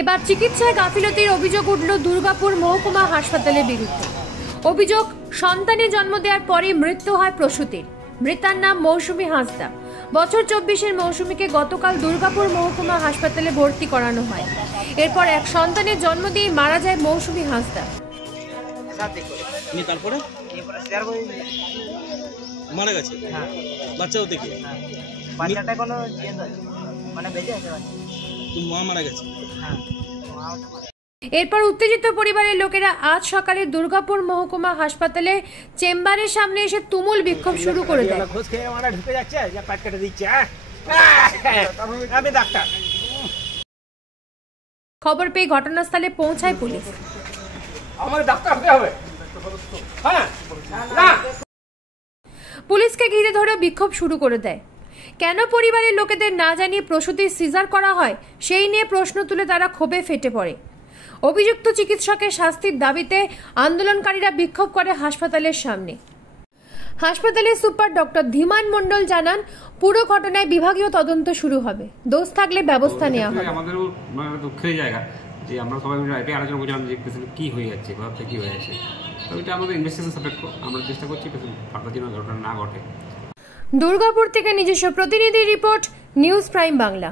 এবার চিকিৎসায় গাফিলতির অভিযোগ উঠল দুর্গাপুর মহকুমা হাসপাতালের বিরুদ্ধে। অভিযোগ, সন্তানের জন্ম দেওয়ার পরে মৃত্যু হয় প্রসূতির। মৃতার নাম মৌসুমী হাঁসদা। বছর 24-এর মৌসুমীকে গতকাল দুর্গাপুর মহকুমা হাসপাতালে ভর্তি করানো হয়। এরপর এক সন্তানের জন্ম দিয়ে মারা যায় মৌসুমী হাঁসদা। তারপরে মারা গেছে। বাচ্চাও দেখে বাচ্চাটা কোনো মানে বেঁচে আছে, মা মারা গেছে। এরপর উত্তেজিত পরিবারের লোকেরা আজ সকালে দুর্গাপুর মহকুমা হাসপাতালে চেম্বারের সামনে এসে তুমুল বিক্ষোভ শুরু করে দেয়। খবর পেয়ে ঘটনাস্থলে পৌঁছায় পুলিশ। পুলিশকে ঘিরে ধরে বিক্ষোভ শুরু করে দেয়। কেন পরিবারের লোকেদের না জানিয়ে প্রসূতির সিজার করা হয় সেই নিয়ে প্রশ্ন তুলে তারা ক্ষোভে ফেটে পড়ে। অভিযুক্ত চিকিৎসকের শাস্তির দাবিতে আন্দোলনকারীরা বিক্ষোভ করে হাসপাতালের সামনে। হাসপাতালের সুপার ডক্টর ধীমান মণ্ডল জানান, পুরো ঘটনায় বিভাগীয় তদন্ত শুরু হবে, দোষ থাকলে ব্যবস্থা নেওয়া হবে। আমাদেরও দুঃখের জায়গা যে আমরা সবাই মিলে এটাই আলোচনা করছিলাম যে পেশেন্ট কি হয়ে যাচ্ছে, কোথা থেকে কি হয়ে যাচ্ছে। তো এটা আমাদের ইনভেস্টিগেশন সাপেক্ষ, আমরা চেষ্টা করছি পেশেন্ট ফার্দার যেন ঘটনা না ঘটে। দুর্গাপুর থেকে নিজস্ব প্রতিনিধি রিপোর্ট, নিউজ প্রাইম বাংলা।